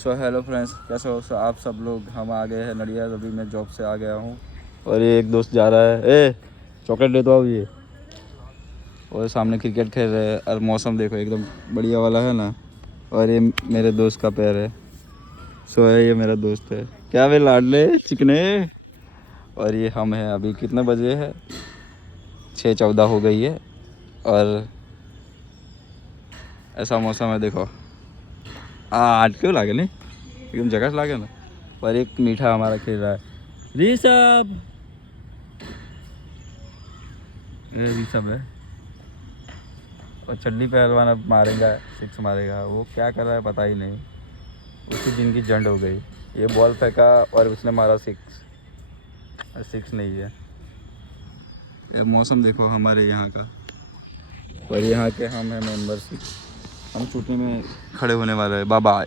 So hello friends, कैसे हो आप सब लोग। हम आ गए हैं नडिया, अभी मैं जॉब से आ गया हूँ और ये एक दोस्त जा रहा है। ए चॉकलेट दे दो अब ये। और सामने क्रिकेट खेल रहे हैं और मौसम देखो एकदम बढ़िया वाला है ना। और ये मेरे दोस्त का पैर है। सो है ये मेरा दोस्त है। क्या वे लाडले चिकने। और ये हम हैं। अभी कितने बजे है? 6:14 हो गई है। और ऐसा मौसम है देखो। आज क्यों लागे नहीं एकदम जगह से लागे ना। पर एक मीठा हमारा खेल रहा है। ऋषभ, ये ऋषभ है। और चड्डी पहलवान अब मारेगा, 6 मारेगा। वो क्या कर रहा है पता ही नहीं। उसी दिन की जंड हो गई। ये बॉल फेंका और उसने मारा 6। 6 नहीं है। ये मौसम देखो हमारे यहाँ का। और यहाँ के हम हैं मेंबर्स। हम छुट्टी में खड़े होने वाले हैं। Bye bye.